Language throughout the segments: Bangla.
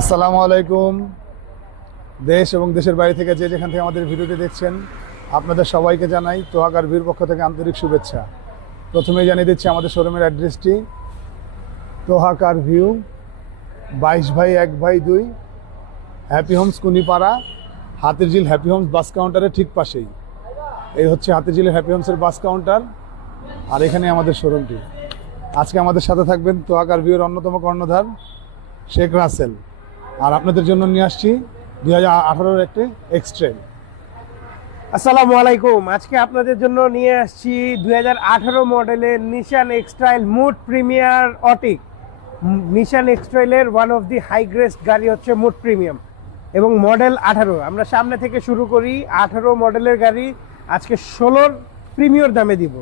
আসসালামু আলাইকুম। দেশ এবং দেশের বাইরে থেকে যে যেখান থেকে আমাদের ভিডিওটি দেখছেন, আপনাদের সবাইকে জানাই তোহাগার ভিড় পক্ষ থেকে আন্তরিক শুভেচ্ছা। প্রথমেই জানিয়ে দিচ্ছি আমাদের শোরুমের অ্যাড্রেসটি তোহাকার ভিউ, বাইশ ভাই এক ভাই দুই, happy homes Kunipara, Hatirjheel happy homes bus কাউন্টারের ঠিক পাশেই। এই হচ্ছে হাতিরঝিলের হ্যাপি হোমসের বাস কাউন্টার আর এখানে আমাদের শোরুমটি। আজকে আমাদের সাথে থাকবেন তোহাকার ভিউর অন্যতম কর্ণধার শেখ রাসেল। আর আপনাদের জন্য নিয়ে আসছি দুই হাজার আঠারোর একটি এক্সট্রেল আসসালামু আলাইকুম। আজকে আপনাদের জন্য নিয়ে আসছি দু হাজার আঠারো মডেলের Nissan X Trail mode premier Autech. Nissan এক্সট্রাইলের one of the highest গাড়ি হচ্ছে মুড প্রিমিয়াম এবং মডেল আঠারো। আমরা সামনে থেকে শুরু করি আঠারো মডেলের গাড়ি। আজকে ষোলোর প্রিমিয়র দামে দিব।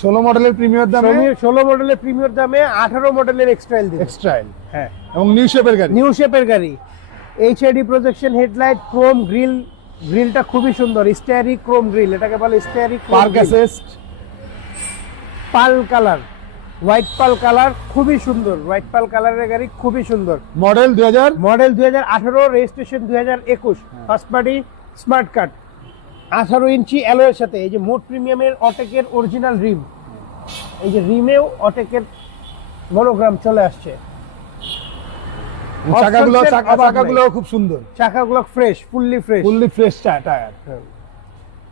ষোলো মডেলের প্রিমিয়ার দামে? ষোলো মডেলের প্রিমিয়ার দামে আঠারো মডেলের এক্সট্রাইল দিব। এক্সট্রাইল হ্যাঁ। এবং নিউ শেপের গাড়ি? নিউ শেপের গাড়ি। HID projection headlight chrome grille গ্রিলটা খুবই সুন্দর। স্টেয়ারি ক্রোম গ্রিল এটাকে বলে স্টেয়ারি park assist pearl colour white pearl colour খুবই সুন্দর। হোয়াইট পাল কালারের গাড়ি খুবই সুন্দর। মডেল দুই হাজার? মডেল দুই হাজার আঠারো রেজিস্ট্রেশন দুই হাজার একুশ। ফার্স্ট পার্টি স্মার্ট কার্ড আঠারো ইঞ্চি অ্যালোয়ের সাথে এই যে মোট প্রিমিয়ামের অটেকের অরিজিনাল রিম এই যে রিমেও অটেকের মনোগ্রাম চলে আসছে। চাকাগুলো চাকাগুলো খুব সুন্দর। চাকাগুলো fresh fully fresh fully fresh tyre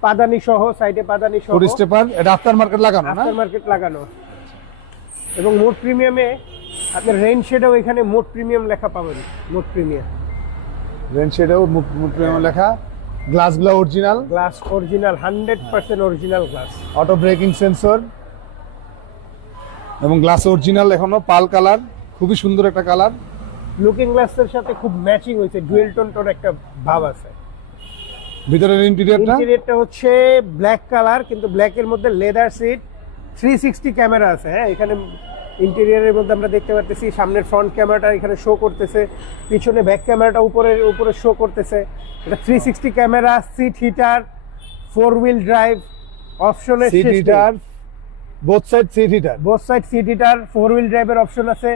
পাদানি সহ সাইডে পাদানি সহ। স্টেপার এটা আফটার মার্কেট লাগানো আফটার মার্কেট লাগানো। এবং মোট প্রিমিয়ামে আপনার রেন শেডেও এখানে মোট প্রিমিয়াম লেখা পাবেন মোট প্রিমিয়াম। রেন শেডেও লেখা। গ্লাসগুলো original glass original hundred percent original glass auto braking sensor এবং গ্লাস অরিজিনাল এখনও পাল কালার খুবই সুন্দর একটা কালার লুকিং গ্লাসের সাথে খুব ম্যাচিং হয়েছে ডুয়েল টোন টোন একটা ভাব আছে। ভিতরের ইন্টেরিয়রটা ইন্টেরিয়রটা হচ্ছে ব্ল্যাক কালার কিন্তু ব্ল্যাকের মধ্যে leather seat three sixty camera আছে হ্যাঁ? এখানে ইন্টেরিয়রের মধ্যে আমরা দেখতে পারতেছি সামনের ফ্রন্ট ক্যামেরাটা এখানে শো করতেছে পিছনে ব্যাক ক্যামেরাটা উপরে উপরে শো করতেছে। এটা three sixty camera seat heater four wheel drive অপশনের seat heater both side seat heater both side seat heater four wheel ড্রাইভের অপশন আছে।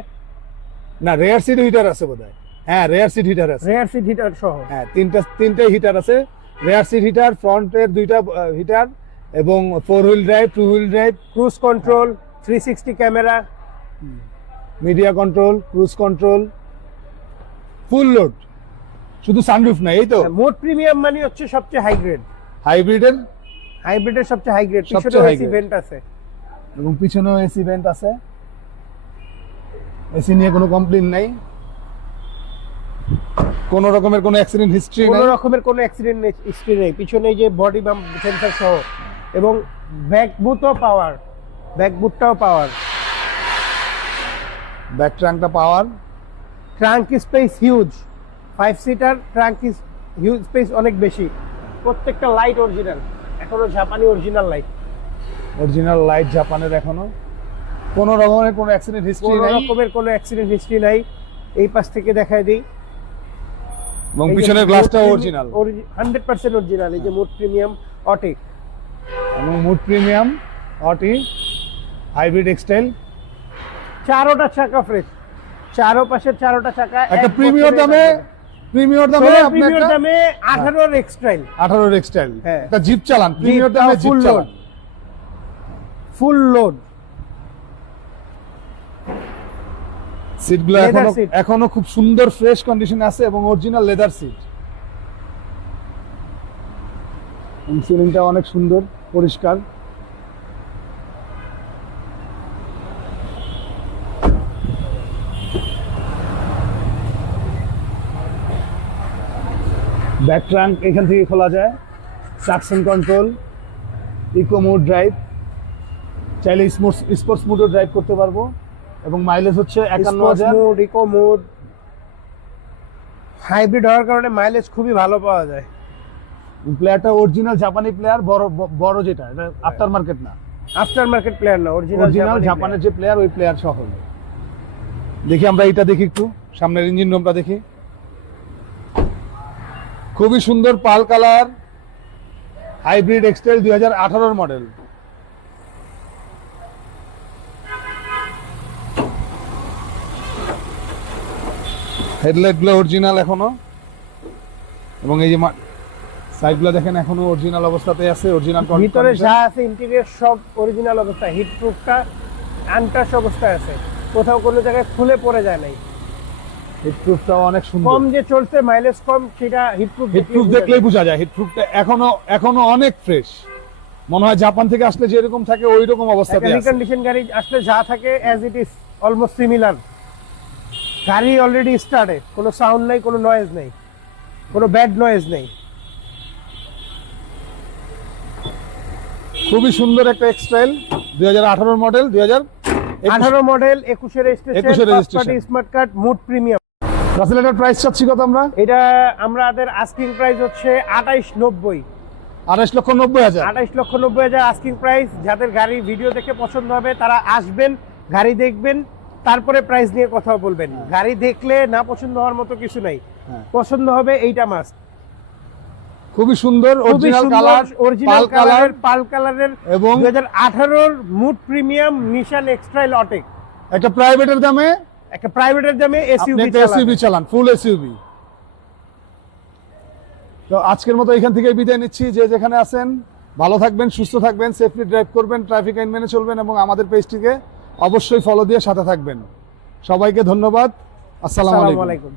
না রেয়ার সিট হিটার আছে বোধহয়। হ্যাঁ রেয়ার সিট হিটার আছে। রেয়ার সিট হিটার সহ। হ্যাঁ তিনটা তিনটে হিটার আছে। রেয়ার সিট হিটার ফ্রন্টের দুইটা হিটার এবং four wheel drive two wheel drive cruise control three sixty camera media control cruise control full load শুধু সানরুফ না এই তো? মোট প্রিমিয়াম মানে হচ্ছে সবচেয়ে হাই গ্রেড হাইব্রিডের হাইব্রিডের সবচেয়ে হাই গ্রেড সবচেয়ে এসি ভেন্ট আছে। এবং পিছনেও এসি ভেন্ট আছে। এসি নিয়ে কোনো কমপ্লেন নাই। কোনো রকমের কোনো অ্যাক্সিডেন্ট হিস্ট্রি কোনো রকমের কোনো অ্যাক্সিডেন্ট হিস্ট্রি নেই। পিছনে এই যে বডি বাম্প সেন্সার সহ এবং ব্যাক বুটও পাওয়ার ব্যাক বুটটাও power back ট্রাঙ্কটা power trunk space huge five seater trunk huge space অনেক বেশি। প্রত্যেকটা লাইট অরিজিনাল এখনও জাপানি অরিজিনাল লাইট অরিজিনাল লাইট জাপানের এখনও। কোনো রকমের কোনো অ্যাক্সিডেন্ট হিস্ট্রি কোনো নাই। রকমের কোনো অ্যাক্সিডেন্ট হিস্ট্রি নাই। এই পাশ থেকে দেখায় দিই। এবং পিছনের গ্লাসটা অরিজিনাল হান্ড্রেড পার্সেন্ট অরিজিনাল এই যে মোট প্রিমিয়াম অটেক এবং mode premium Autech hybrid X Trail চারোটা চাকা ফ্রেশ চারো পাশের চারোটা চাকা একটা এক প্রিমিয়র দামে প্রিমিয়র এক্সট্রাইল এক্সটাইল হ্যাঁ। একটা জিপ চালান প্রিমিয়র দামে জিপ চালান। ফুল লোড সিটগুলো এখনও এখনও খুব সুন্দর ফ্রেশ কন্ডিশন আছে এবং অরিজিনাল লেদার সিট সিলিংটা অনেক সুন্দর পরিষ্কার। ব্যাক ট্রাঙ্ক এখান থেকে খোলা যায়। Traction control eco mode drive চাইলে স্পোর্টস স্পোর্টস মোডও ড্রাইভ করতে পারব। এবং মাইলেজ হচ্ছে একান্ন হাজার। মোড ইকো মোড হাইব্রিড হওয়ার কারণে মাইলেজ খুবই ভালো পাওয়া যায়। প্লেয়ারটা অরিজিনাল জাপানি প্লেয়ার বড় বড় যেটা এটা আফটার মার্কেট না। আফটার মার্কেট প্লেয়ার না অরিজিনাল অরিজিনাল জাপানের যে প্লেয়ার ওই প্লেয়ার সহ। দেখি আমরা এটা দেখি একটু সামনের ইঞ্জিন রুমটা দেখি। খুবই সুন্দর পাল কালার হাইব্রিড এক্সটেল দুই হাজার আঠারোর মডেল। হেডলাইটগুলো অরিজিনাল এখনও। এবং এই যে সাইডগুলো দেখেন এখনও অরিজিনাল অবস্থাতে আছে অরিজিনাল ভিতরে যা আছে ইন্টেরিয়র সব অরিজিনাল অবস্থা হিট প্রুফটা আনটাস অবস্থায় আছে। কোথাও কোনো জায়গায় খুলে পড়ে যায় নাই। হিট প্রুফটাও অনেক সুন্দর। কম যে চলছে মাইলেজ কম সেটা হিট প্রুফ হিট দেখলেই বোঝা যায়। হিট প্রুফটা এখনও এখনও অনেক ফ্রেশ মনে হয় জাপান থেকে আসলে যেরকম থাকে ওই রকম অবস্থাতে আছে রিকন্ডিশন গাড়ি আসলে যা থাকে as it is almost similar গাড়ি অলরেডি স্টার্টে কোনো সাউন্ড নাই কোনো নয়েজ নেই কোনো ব্যাড নয়েজ নেই। খুবই সুন্দর একটা এক্সটাইল দুই হাজার মডেল দুই হাজার আঠারো মডেল একুশের registration smart card mode premium রাসেলেটার price চাচ্ছি কত আমরা? এটা আমাদের আস্কিং প্রাইস হচ্ছে আঠাইশ নব্বই। আড়াইশ লক্ষ নব্বই হাজার। আঠাইশ লক্ষ নব্বই হাজার আস্কিং প্রাইস যাদের গাড়ি ভিডিও দেখে পছন্দ হবে তারা আসবেন গাড়ি দেখবেন তারপরে প্রাইস নিয়ে কথা বলবেন। গাড়ি দেখলে না পছন্দ হওয়ার মতো কিছু নাই। হ্যাঁ। পছন্দ হবে এইটা মাস্ট খুবই সুন্দর অরিজিনাল কালার অরিজিনাল কালারের পাল কালারের এবং দুই হাজার আঠারোর মুড প্রিমিয়াম নিশান এক্সট্রাইল অটেক একটা প্রাইভেটের দামে একটা প্রাইভেটের দামে এসইউভি এসইউভি চালান। ফুল এসইউভি তো আজকের মতো এখান থেকে বিদায় নিচ্ছি। যে যেখানে আছেন ভালো থাকবেন সুস্থ থাকবেন সেফলি ড্রাইভ করবেন ট্রাফিক আইন মেনে চলবেন এবং আমাদের পেজটিকে অবশ্যই ফলো দিয়ে সাথে থাকবেন। সবাইকে ধন্যবাদ। আসসালামু আলাইকুম।